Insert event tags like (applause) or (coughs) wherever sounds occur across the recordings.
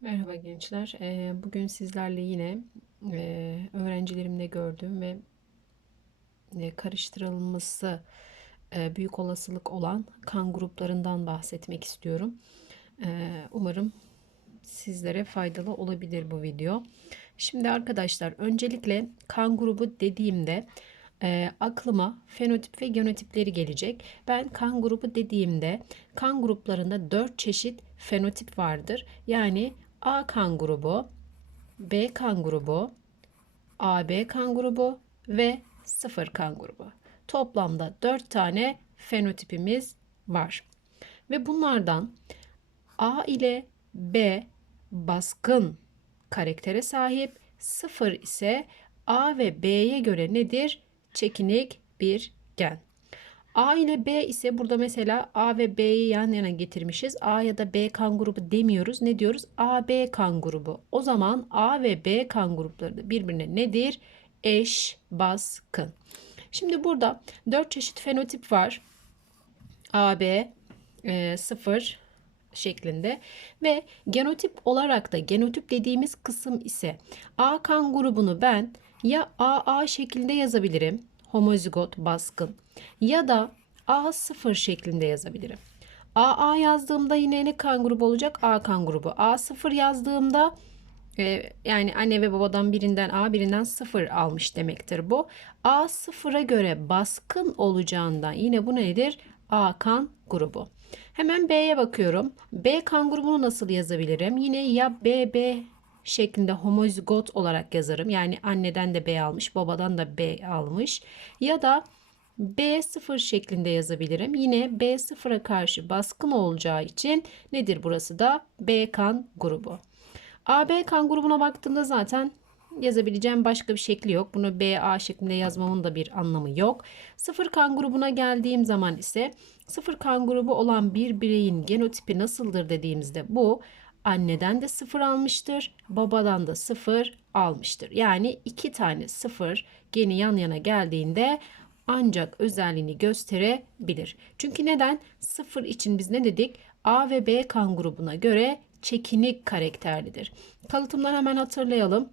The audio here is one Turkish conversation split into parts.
Merhaba gençler. Eee, Bugün sizlerle yine eee, öğrencilerimle gördüğüm ve e, karıştırılması e, büyük olasılık olan kan gruplarından bahsetmek istiyorum. Umarım sizlere faydalı olabilir bu video. Şimdi arkadaşlar öncelikle kan grubu dediğimde e, aklıma fenotip ve genotipleri gelecek. Ben kan grubu dediğimde kan gruplarında 4 çeşit fenotip vardır. Yani A kan grubu, B kan grubu, AB kan grubu ve 0 kan grubu. Toplamda 4 tane fenotipimiz var. Ve bunlardan A ile B baskın karaktere sahip, 0 ise A ve B'ye göre nedir? Çekinik bir gen. A ile B ise burada mesela A ve B'yi yan yana getirmişiz. A ya da B kan grubu demiyoruz. Ne diyoruz? A, B kan grubu. O zaman A ve B kan grupları da birbirine nedir? Eş, baskın. Şimdi burada 4 çeşit fenotip var. A, B, e, 0 şeklinde ve genotip olarak da genotip dediğimiz kısım ise A kan grubunu ben ya AA şeklinde yazabilirim homozigot baskın ya da A0 şeklinde yazabilirim. AA yazdığımda yine ne kan grubu olacak? A kan grubu. A0 yazdığımda e, yani anne ve babadan birinden A birinden 0 almış demektir bu. A0'a göre baskın olacağından yine bu nedir? A kan grubu. Hemen B'ye bakıyorum. B kan grubunu nasıl yazabilirim? Yine ya BB şeklinde homozigot olarak yazarım. Yani anneden de B almış, babadan da B almış. Ya da B0 şeklinde yazabilirim. Yine B0'a karşı baskın olacağı için nedir burası da? B kan grubu. AB kan grubuna baktığımda zaten yazabileceğim başka bir şekli yok. Bunu BA şeklinde yazmamın da bir anlamı yok. Sıfır kan grubuna geldiğim zaman ise sıfır kan grubu olan bir bireyin genotipi nasıldır dediğimizde bu anneden de sıfır almıştır, babadan da sıfır almıştır. Yani iki tane sıfır geni yan yana geldiğinde ancak özelliğini gösterebilir. Çünkü neden? Sıfır için biz ne dedik? A ve B kan grubuna göre çekinik karakterlidir. Kalıtımdan hemen hatırlayalım.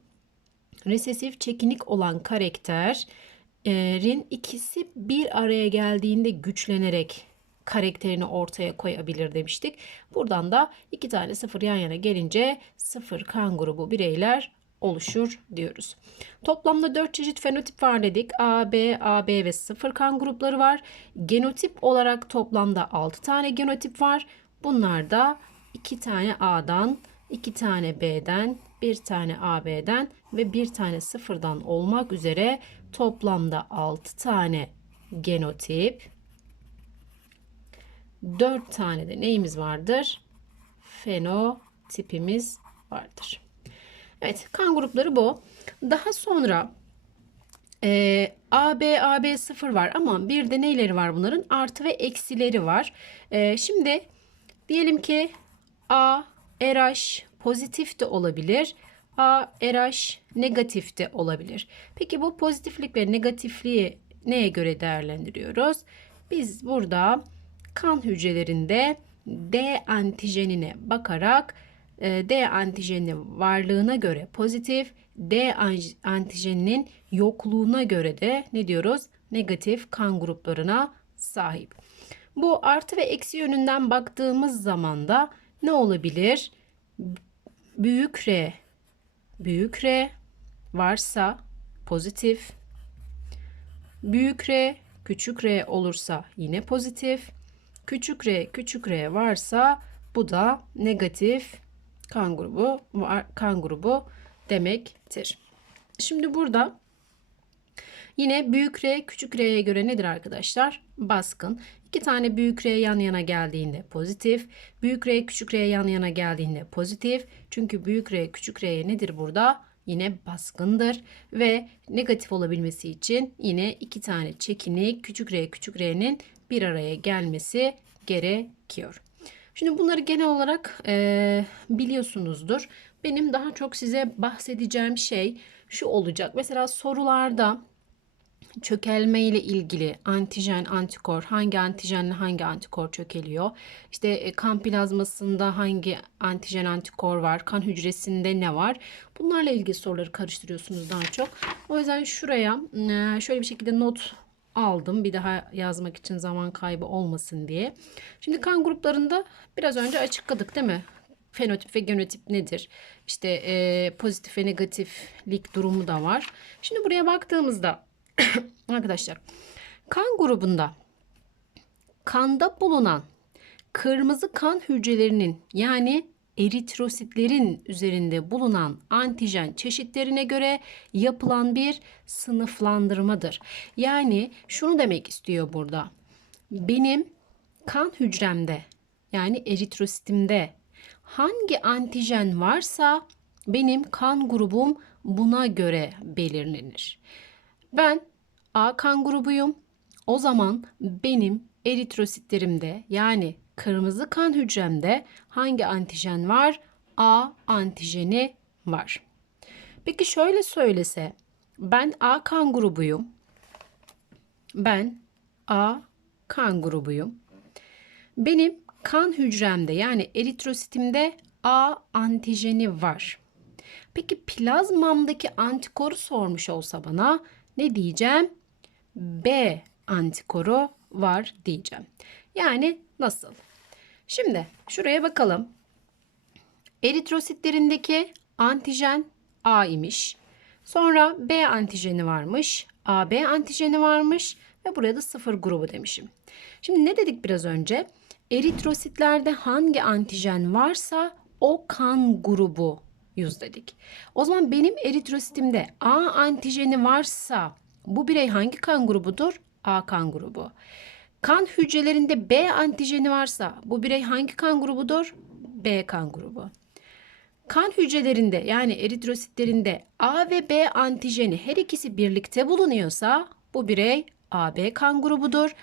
Resesif çekinik olan karakterin ikisi bir araya geldiğinde güçlenerek karakterini ortaya koyabilir demiştik. Buradan da iki tane sıfır yan yana gelince sıfır kan grubu bireyler oluşur diyoruz. Toplamda 4 çeşit fenotip var dedik. A, B, AB ve 0 kan grupları var. Genotip olarak toplamda 6 tane genotip var. Bunlar da 2 tane A'dan, 2 tane B'den, 1 tane AB'den ve 1 tane sıfırdan olmak üzere toplamda 6 tane genotip 4 tane de neyimiz vardır? Fenotipimiz vardır. Evet kan grupları bu. Daha sonra e, AB, AB 0 var ama bir de neyleri var bunların? Artı ve eksileri var. E, şimdi diyelim ki A, RH pozitif de olabilir. A, RH negatif de olabilir. Peki bu pozitiflik ve negatifliği neye göre değerlendiriyoruz? Biz burada kan hücrelerinde D antijenine bakarak e, D antijeninin varlığına göre pozitif, D antijeninin yokluğuna göre de ne diyoruz? Negatif kan gruplarına sahip. Bu artı ve eksi yönünden baktığımız zaman da ne olabilir? Büyük R, büyük R varsa pozitif. Büyük R, küçük R olursa yine pozitif. Küçük r küçük r varsa bu da negatif kan grubu kan grubu demektir. Şimdi burada yine büyük R küçük R'ye göre nedir arkadaşlar? Baskın. İki tane büyük R yan yana geldiğinde pozitif. Büyük R küçük R yan yana geldiğinde pozitif. Çünkü büyük R küçük R'ye nedir burada? Yine baskındır ve negatif olabilmesi için yine iki tane çekinik küçük R küçük R'nin bir araya gelmesi gerekiyor. Şimdi bunları genel olarak e, biliyorsunuzdur. Benim daha çok size bahsedeceğim şey şu olacak. Mesela sorularda çökelme ile ilgili antijen, antikor, hangi antijenle hangi antikor çökeliyor? İşte e, kan plazmasında hangi antijen, antikor var? Kan hücresinde ne var? Bunlarla ilgili soruları karıştırıyorsunuz daha çok. O yüzden şuraya e, şöyle bir şekilde not aldım. Bir daha yazmak için zaman kaybı olmasın diye. Şimdi kan gruplarında biraz önce açıkladık değil mi? Fenotip ve genotip nedir? İşte e, pozitif ve negatiflik durumu da var. Şimdi buraya baktığımızda (coughs) arkadaşlar kan grubunda kanda bulunan kırmızı kan hücrelerinin yani eritrositlerin üzerinde bulunan antijen çeşitlerine göre yapılan bir sınıflandırmadır. Yani şunu demek istiyor burada. Benim kan hücremde yani eritrositimde hangi antijen varsa benim kan grubum buna göre belirlenir. Ben A kan grubuyum. O zaman benim eritrositlerimde yani kırmızı kan hücremde hangi antijen var? A antijeni var. Peki şöyle söylese ben A kan grubuyum. Ben A kan grubuyum. Benim kan hücremde yani eritrositimde A antijeni var. Peki plazmamdaki antikoru sormuş olsa bana ne diyeceğim? B antikoru var diyeceğim. Yani nasıl? Şimdi şuraya bakalım. Eritrositlerindeki antijen A imiş. Sonra B antijeni varmış. AB antijeni varmış ve buraya da sıfır grubu demişim. Şimdi ne dedik biraz önce? Eritrositlerde hangi antijen varsa o kan grubu yüz dedik. O zaman benim eritrositimde A antijeni varsa bu birey hangi kan grubudur? A kan grubu. Kan hücrelerinde B antijeni varsa bu birey hangi kan grubudur? B kan grubu. Kan hücrelerinde yani eritrositlerinde A ve B antijeni her ikisi birlikte bulunuyorsa bu birey AB kan grubudur.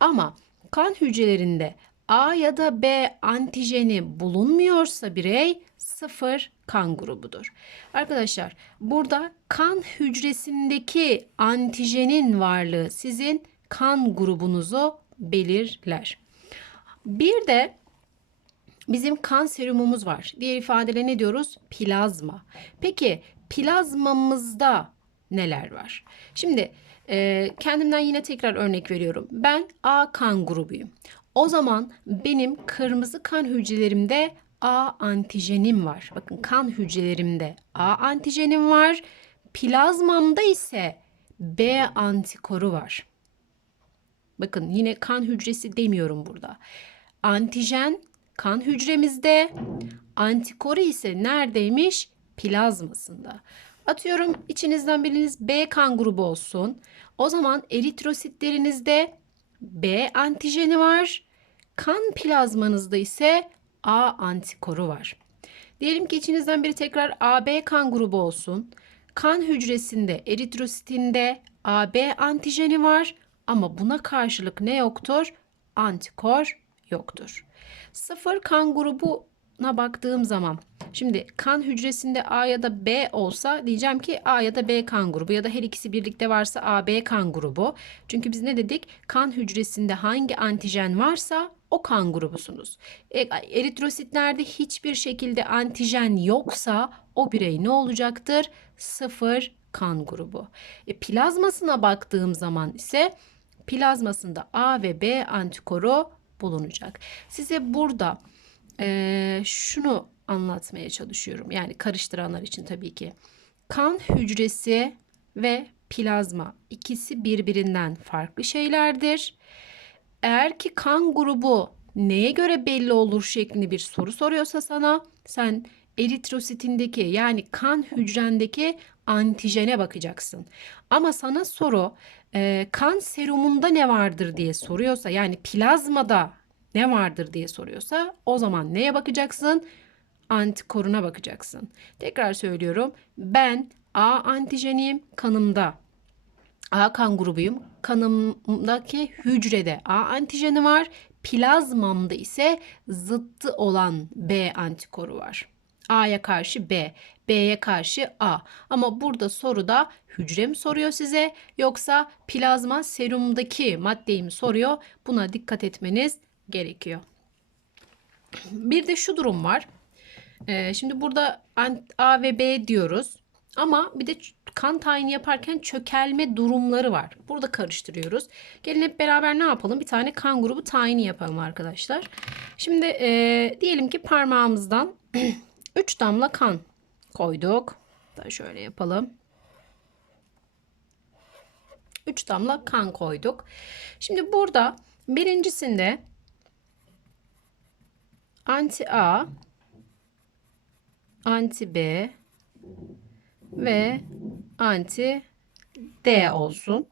Ama kan hücrelerinde A ya da B antijeni bulunmuyorsa birey sıfır kan grubudur. Arkadaşlar burada kan hücresindeki antijenin varlığı sizin kan grubunuzu belirler. Bir de bizim kan serumumuz var. Diğer ifadeyle ne diyoruz? Plazma. Peki plazmamızda neler var? Şimdi e, kendimden yine tekrar örnek veriyorum. Ben A kan grubuyum. O zaman benim kırmızı kan hücrelerimde A antijenim var. Bakın kan hücrelerimde A antijenim var. Plazmamda ise B antikoru var. Bakın yine kan hücresi demiyorum burada. Antijen kan hücremizde, antikoru ise neredeymiş? Plazmasında. Atıyorum içinizden biriniz B kan grubu olsun. O zaman eritrositlerinizde B antijeni var. Kan plazmanızda ise A antikoru var. Diyelim ki içinizden biri tekrar AB kan grubu olsun. Kan hücresinde eritrositinde AB antijeni var ama buna karşılık ne yoktur? Antikor yoktur. Sıfır kan grubuna baktığım zaman şimdi kan hücresinde A ya da B olsa diyeceğim ki A ya da B kan grubu ya da her ikisi birlikte varsa AB kan grubu. Çünkü biz ne dedik? Kan hücresinde hangi antijen varsa o kan grubusunuz. E, eritrositlerde hiçbir şekilde antijen yoksa o birey ne olacaktır? Sıfır kan grubu. E, plazmasına baktığım zaman ise plazmasında A ve B antikoru bulunacak. Size burada e, şunu anlatmaya çalışıyorum. Yani karıştıranlar için tabii ki. Kan hücresi ve plazma ikisi birbirinden farklı şeylerdir. Eğer ki kan grubu neye göre belli olur şeklinde bir soru soruyorsa sana sen eritrositindeki yani kan hücrendeki antijene bakacaksın. Ama sana soru e, kan serumunda ne vardır diye soruyorsa yani plazmada ne vardır diye soruyorsa o zaman neye bakacaksın? Antikoruna bakacaksın. Tekrar söylüyorum. Ben A antijeniyim kanımda. A kan grubuyum. Kanımdaki hücrede A antijeni var. Plazmamda ise zıttı olan B antikoru var. A'ya karşı B, B'ye karşı A. Ama burada soruda hücre mi soruyor size yoksa plazma serumdaki maddeyi mi soruyor? Buna dikkat etmeniz gerekiyor. Bir de şu durum var. Ee, şimdi burada A ve B diyoruz. Ama bir de kan tayini yaparken çökelme durumları var. Burada karıştırıyoruz. Gelin hep beraber ne yapalım? Bir tane kan grubu tayini yapalım arkadaşlar. Şimdi e, diyelim ki parmağımızdan (clears throat) 3 damla kan koyduk. Da şöyle yapalım. 3 damla kan koyduk. Şimdi burada birincisinde anti A, anti B ve anti D olsun.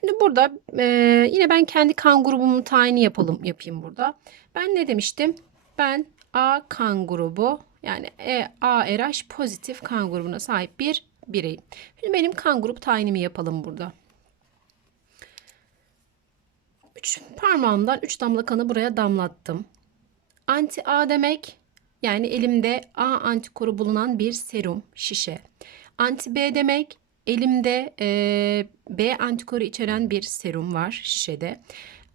Şimdi burada e, yine ben kendi kan grubumun tayini yapalım yapayım burada. Ben ne demiştim? Ben A kan grubu yani e, A RH pozitif kan grubuna sahip bir bireyim. Şimdi benim kan grup tayinimi yapalım burada. 3 parmağımdan 3 damla kanı buraya damlattım. Anti A demek yani elimde A antikoru bulunan bir serum şişe. Anti B demek elimde e, B antikoru içeren bir serum var şişede.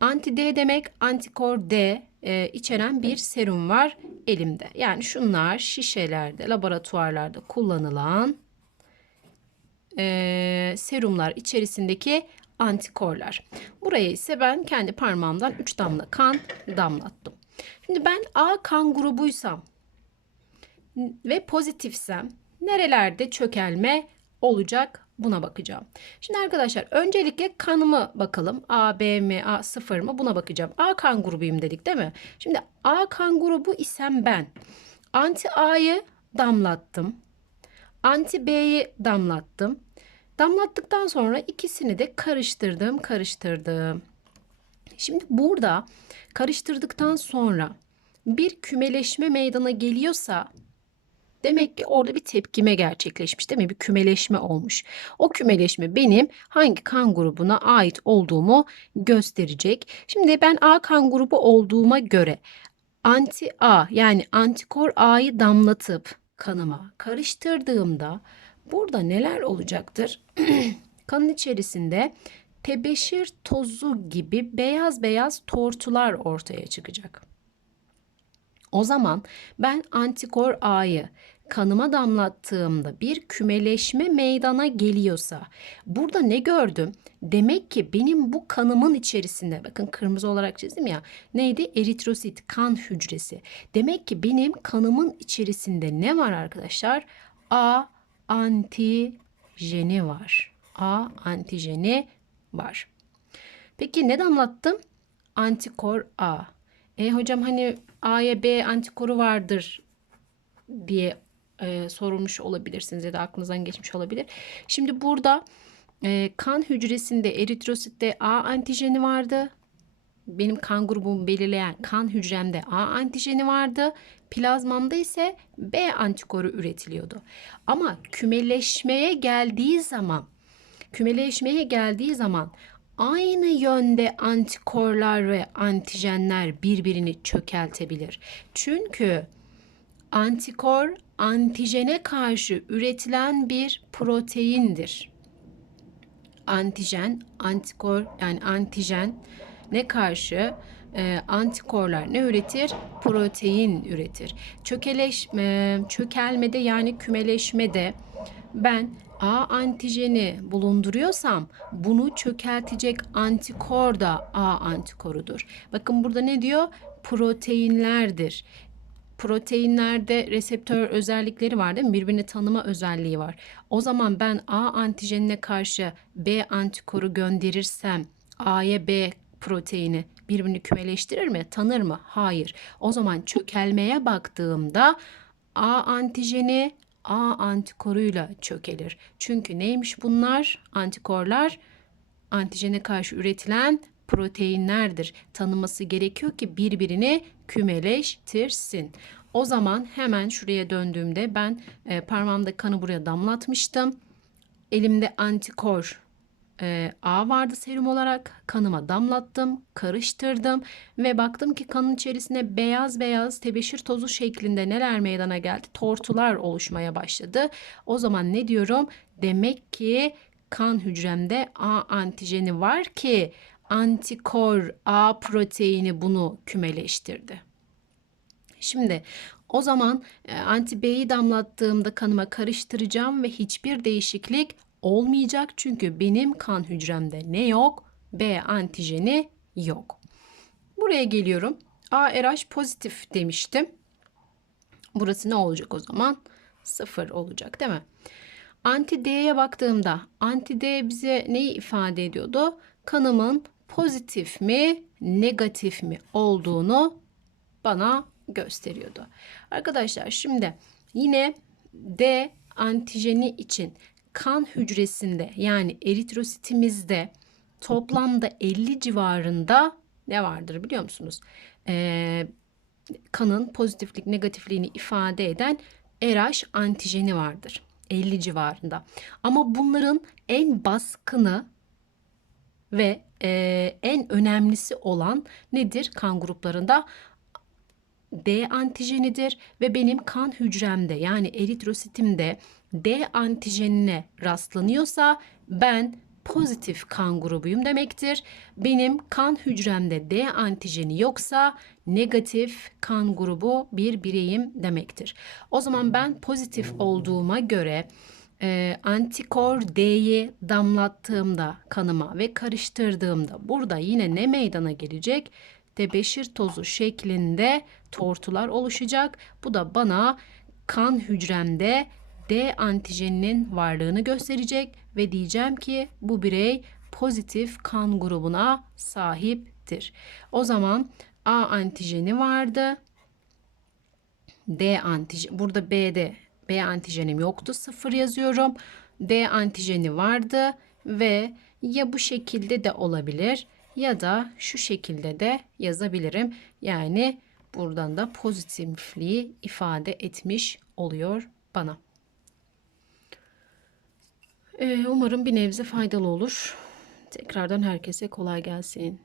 Anti D demek antikor D e, içeren bir serum var elimde. Yani şunlar şişelerde, laboratuvarlarda kullanılan e, serumlar içerisindeki antikorlar. Buraya ise ben kendi parmağımdan 3 damla kan damlattım. Şimdi ben A kan grubuysam ve pozitifsem nerelerde çökelme olacak buna bakacağım. Şimdi arkadaşlar öncelikle kanımı bakalım. A, B mi, A sıfır mı buna bakacağım. A kan grubuyum dedik değil mi? Şimdi A kan grubu isem ben. Anti A'yı damlattım. Anti B'yi damlattım. Damlattıktan sonra ikisini de karıştırdım, karıştırdım. Şimdi burada karıştırdıktan sonra bir kümeleşme meydana geliyorsa Demek ki orada bir tepkime gerçekleşmiş değil mi? Bir kümeleşme olmuş. O kümeleşme benim hangi kan grubuna ait olduğumu gösterecek. Şimdi ben A kan grubu olduğuma göre anti A yani antikor A'yı damlatıp kanıma karıştırdığımda burada neler olacaktır? (clears throat) Kanın içerisinde tebeşir tozu gibi beyaz beyaz tortular ortaya çıkacak. O zaman ben antikor A'yı kanıma damlattığımda bir kümeleşme meydana geliyorsa burada ne gördüm? Demek ki benim bu kanımın içerisinde bakın kırmızı olarak çizdim ya neydi? Eritrosit kan hücresi. Demek ki benim kanımın içerisinde ne var arkadaşlar? A antijeni var. A antijeni var. Peki ne damlattım? Antikor A. E hocam hani A'ya B antikoru vardır diye e, sorulmuş olabilirsiniz ya da aklınızdan geçmiş olabilir. Şimdi burada e, kan hücresinde eritrositte A antijeni vardı. Benim kan grubumu belirleyen kan hücremde A antijeni vardı. Plazmamda ise B antikoru üretiliyordu. Ama kümeleşmeye geldiği zaman kümeleşmeye geldiği zaman aynı yönde antikorlar ve antijenler birbirini çökeltebilir. Çünkü antikor antijene karşı üretilen bir proteindir. Antijen, antikor yani antijen ne karşı e, antikorlar ne üretir? Protein üretir. Çökeleşme, çökelmede yani kümeleşmede ben A antijeni bulunduruyorsam bunu çökeltecek antikor da A antikorudur. Bakın burada ne diyor? Proteinlerdir proteinlerde reseptör özellikleri var değil mi? Birbirini tanıma özelliği var. O zaman ben A antijenine karşı B antikoru gönderirsem A'ya B proteini birbirini kümeleştirir mi? Tanır mı? Hayır. O zaman çökelmeye baktığımda A antijeni A antikoruyla çökelir. Çünkü neymiş bunlar? Antikorlar antijene karşı üretilen proteinlerdir. Tanıması gerekiyor ki birbirini kümeleştirsin. O zaman hemen şuraya döndüğümde ben e, parmağımda kanı buraya damlatmıştım. Elimde antikor e, A vardı serum olarak. Kanıma damlattım, karıştırdım ve baktım ki kanın içerisine beyaz beyaz tebeşir tozu şeklinde neler meydana geldi? Tortular oluşmaya başladı. O zaman ne diyorum? Demek ki kan hücremde A antijeni var ki antikor A proteini bunu kümeleştirdi. Şimdi o zaman e, anti B'yi damlattığımda kanıma karıştıracağım ve hiçbir değişiklik olmayacak. Çünkü benim kan hücremde ne yok? B antijeni yok. Buraya geliyorum. A RH pozitif demiştim. Burası ne olacak o zaman? Sıfır olacak değil mi? Anti D'ye baktığımda anti D bize neyi ifade ediyordu? Kanımın pozitif mi, negatif mi olduğunu bana gösteriyordu. Arkadaşlar şimdi yine D antijeni için kan hücresinde yani eritrositimizde toplamda 50 civarında ne vardır biliyor musunuz? Ee, kanın pozitiflik negatifliğini ifade eden RH antijeni vardır. 50 civarında. Ama bunların en baskını ve e, en önemlisi olan nedir kan gruplarında? D antijenidir ve benim kan hücremde yani eritrositimde D antijenine rastlanıyorsa ben pozitif kan grubuyum demektir. Benim kan hücremde D antijeni yoksa negatif kan grubu bir bireyim demektir. O zaman ben pozitif olduğuma göre e, antikor D'yi damlattığımda kanıma ve karıştırdığımda burada yine ne meydana gelecek? Tebeşir tozu şeklinde tortular oluşacak. Bu da bana kan hücremde D antijeninin varlığını gösterecek ve diyeceğim ki bu birey pozitif kan grubuna sahiptir. O zaman A antijeni vardı. D antijen burada B'de B antijenim yoktu. Sıfır yazıyorum. D antijeni vardı ve ya bu şekilde de olabilir ya da şu şekilde de yazabilirim. Yani buradan da pozitifliği ifade etmiş oluyor bana. Ee, umarım bir nebze faydalı olur. Tekrardan herkese kolay gelsin.